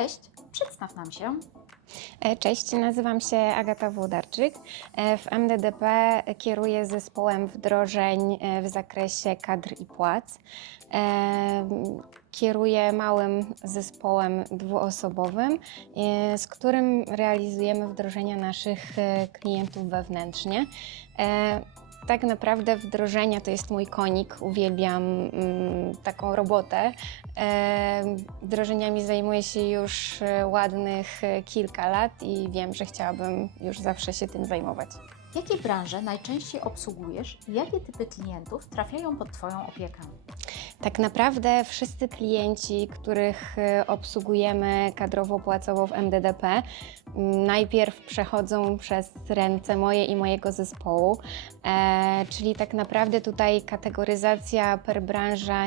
Cześć, przedstaw nam się. E, Cześć, nazywam się Agata Włodarczyk. E, W MDDP kieruję zespołem wdrożeń e, w zakresie kadr i płac. Kieruję małym zespołem dwuosobowym, z którym realizujemy wdrożenia naszych klientów wewnętrznie. Tak naprawdę wdrożenia to jest mój konik, uwielbiam mm, taką robotę. E, Wdrożeniami zajmuję się już e, ładnych e, kilka lat i wiem, że chciałabym już zawsze się tym zajmować. Jakie branże najczęściej obsługujesz i jakie typy klientów trafiają pod Twoją opiekę? Tak naprawdę wszyscy klienci, których e, obsługujemy kadrowo-płacowo w MDDP, najpierw przechodzą przez ręce moje i mojego zespołu, e, czyli tak naprawdę tutaj kategoryzacja per branża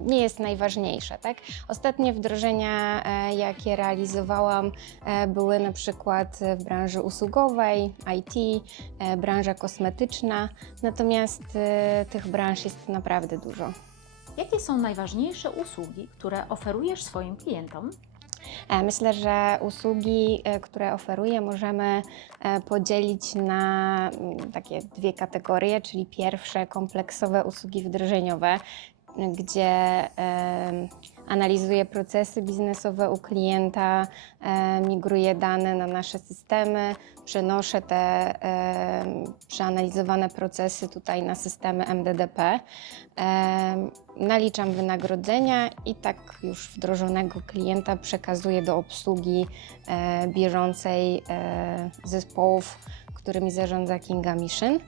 nie jest najważniejsza. Tak? Ostatnie wdrożenia, e, jakie realizowałam, były na przykład w branży usługowej, IT, branża kosmetyczna, natomiast tych branż jest naprawdę dużo. Jakie są najważniejsze usługi, które oferujesz swoim klientom? E, Myślę, że usługi, e, które oferuję, możemy e, podzielić na mm, takie dwie kategorie, czyli pierwsze kompleksowe usługi wdrożeniowe, gdzie em, analizuję procesy biznesowe u klienta, e, migruję dane na nasze systemy, przenoszę te em, przeanalizowane procesy tutaj na systemy MDDP. Em, Naliczam wynagrodzenia i tak już wdrożonego klienta przekazuję do obsługi e, bieżącej e, zespołów, którymi zarządza Kinga Mission.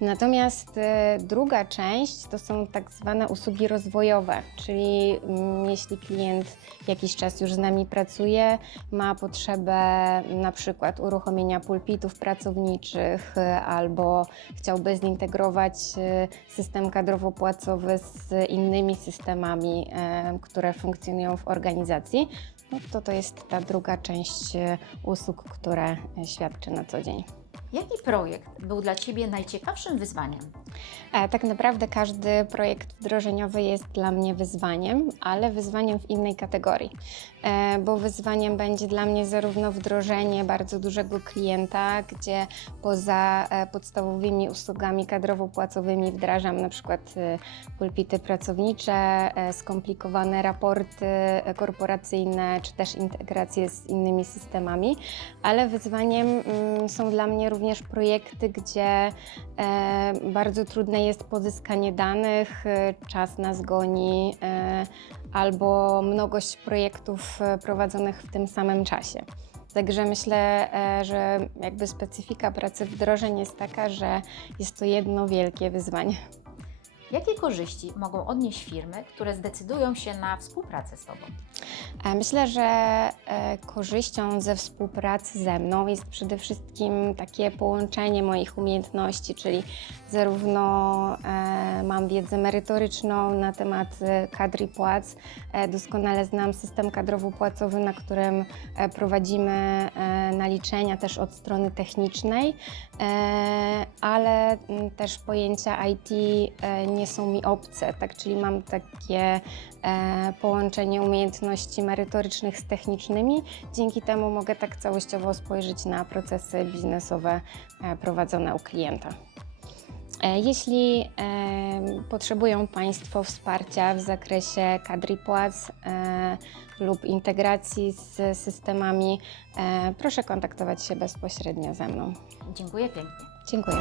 Natomiast e, druga część to są tak zwane usługi rozwojowe, czyli mm, jeśli klient jakiś czas już z nami pracuje, ma potrzebę na przykład uruchomienia pulpitów pracowniczych e, albo chciałby zintegrować e, system kadrowo-płacowy z innymi systemami, które funkcjonują w organizacji, no to to jest ta druga część usług, które świadczę na co dzień. Jaki projekt był dla Ciebie najciekawszym wyzwaniem? E, Tak naprawdę każdy projekt wdrożeniowy jest dla mnie wyzwaniem, ale wyzwaniem w innej kategorii, E, bo wyzwaniem będzie dla mnie zarówno wdrożenie bardzo dużego klienta, gdzie poza e, podstawowymi usługami kadrowo-płacowymi wdrażam na przykład pulpity pracownicze, skomplikowane raporty korporacyjne, czy też integracje z innymi systemami, ale wyzwaniem mm, są dla mnie również projekty, gdzie e, bardzo trudne jest pozyskanie danych, e, czas nas goni, e, albo mnogość projektów prowadzonych w tym samym czasie. Także myślę, że jakby specyfika pracy wdrożeń jest taka, że jest to jedno wielkie wyzwanie. Jakie korzyści mogą odnieść firmy, które zdecydują się na współpracę z Tobą? E, Myślę, że e, korzyścią ze współpracy ze mną jest przede wszystkim takie połączenie moich umiejętności, czyli zarówno e, mam wiedzę merytoryczną na temat e, kadr i płac, e, doskonale znam system kadrowo-płacowy, na którym e, prowadzimy naliczenia też od strony technicznej, ale też pojęcia IT nie są mi obce, tak? czyli mam takie połączenie umiejętności merytorycznych z technicznymi. Dzięki temu mogę tak całościowo spojrzeć na procesy biznesowe prowadzone u klienta. E, jeśli potrzebują Państwo wsparcia w zakresie kadry płac e, lub integracji z systemami, e, proszę kontaktować się bezpośrednio ze mną. Dziękuję pięknie. Dziękuję.